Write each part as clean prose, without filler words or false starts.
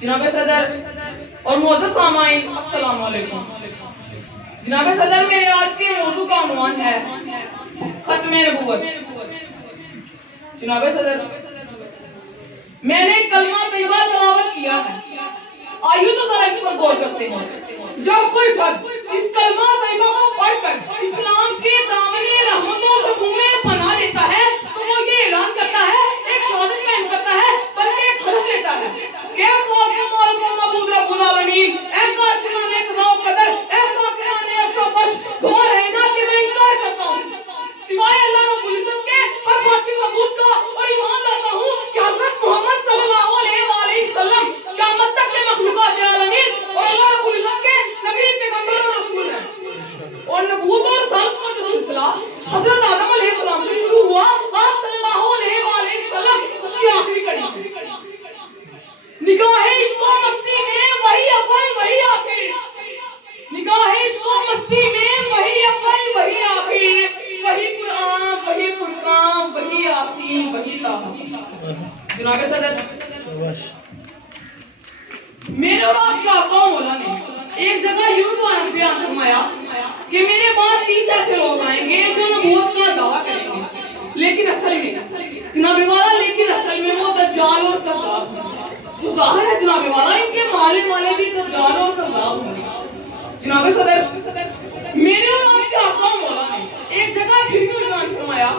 جناب صدر اور معزز سامعین السلام علیکم۔ جناب صدر میرے آج کے موضوع کا عنوان ہے ختم نبوت۔ جناب صدر میں نے کلمہ طیبہ تلاوت کیا ہے، آئیے تو ذرا اس پر غور کرتے ہیں۔ جب کوئی فرد اس کلمہ طیبہ کو پڑھ کر اسلام کے دامن رحمتوں سے میں پناہ لیتا ہے تو وہ یہ اعلان کرتا ہے، ایک شہادت قائم کرتا ہے، بلکہ ایک حلف لیتا ہے کہ معبود رب العالمین، اے کارکنان قضاء و قدر، اے ساکنان عرش و فرش، گواہ رہنا کہ میں انکار کرتا ہوں سوائے اللہ رب العزت کے ہر باقی معبود کا، اور ایمان لاتا ہوں کہ حضرت محمد صلی اللہ علیہ وآلہ وسلم قیامت تک کے مخلوقات عالمین اور اللہ رب العزت کے نبی، پیغمبر اور رسول ہیں۔ اور نبوت اور رسالت کا جو سلسلہ حضرت آدم علیہ السلام سے شروع ہوا، آپ صلی اللہ علیہ وآلہ وسلم اس کی آخری کڑی۔ نگاہ عشق و مستی میں وہی اول وہی آخر، نگاہ عشق و مستی میں وہی اول وہی آخر، وہی قرآن وہی فرقان وہی یاسین وہی طٰہٰ۔ جناب صدر میرے اور آپ کے آقا مولا نے ایک جگہ یوں بیان فرمایا کہ میرے بعد 30 ایسے لوگ آئیں گے جو نبوت کا دعویٰ کریں گے، لیکن اصل میں جناب والا لیکن اصل میں وہ دجال اور کذاب ہیں۔ تو ظاہر ہے جناب والا ان کے مالے والے بھی دجال اور کذاب ہوں گے۔ جناب صدر میرے اور آپ کے آقا مولا نے ایک جگہ پھر یوں بیان فرمایا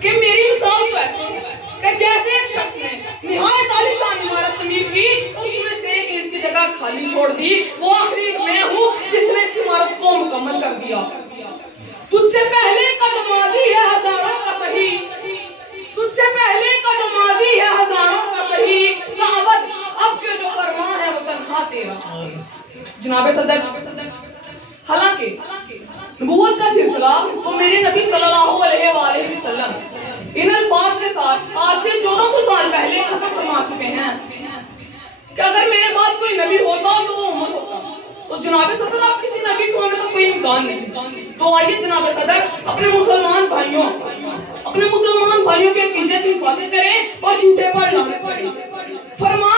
کہ میری مثال تو ایسی ہے کہ جیسے ایک شخص نے نہایت عالیشان عمارت تعمیر کی، اس میں سے ایک اینٹ کی جگہ خالی چھوڑ دی، وہ آخری اینٹ میں ہوں جس نے اس عمارت کو مکمل کر دیا۔ تجھ سے پہلے کا نمازی ہے ہزاروں کا صحیح، تجھ سے پہلے کا نمازی ہے ہزاروں کا صحیح، کعبت اب کے جو فرمان ہے وہ تنہا تیرا۔ جناب صدر حالانکہ نبوت کا سلسلہ تو میرے نبی صلی اللہ علیہ وآلہ وسلم ان الفاظ کے ساتھ آج سے 1400 سال پہلے ختم فرما چکے ہیں کہ اگر میرے بعد کوئی نبی ہوتا تو وہ عمر ہوتا۔ تو جناب صدر آپ کسی نبی کو ہونے کا کوئی امکان نہیں۔ تو آئیے جناب صدر اپنے مسلمان بھائیوں کے عقیدے کی حفاظت کریں اور جھوٹے پر لعنت کریں۔ فرمان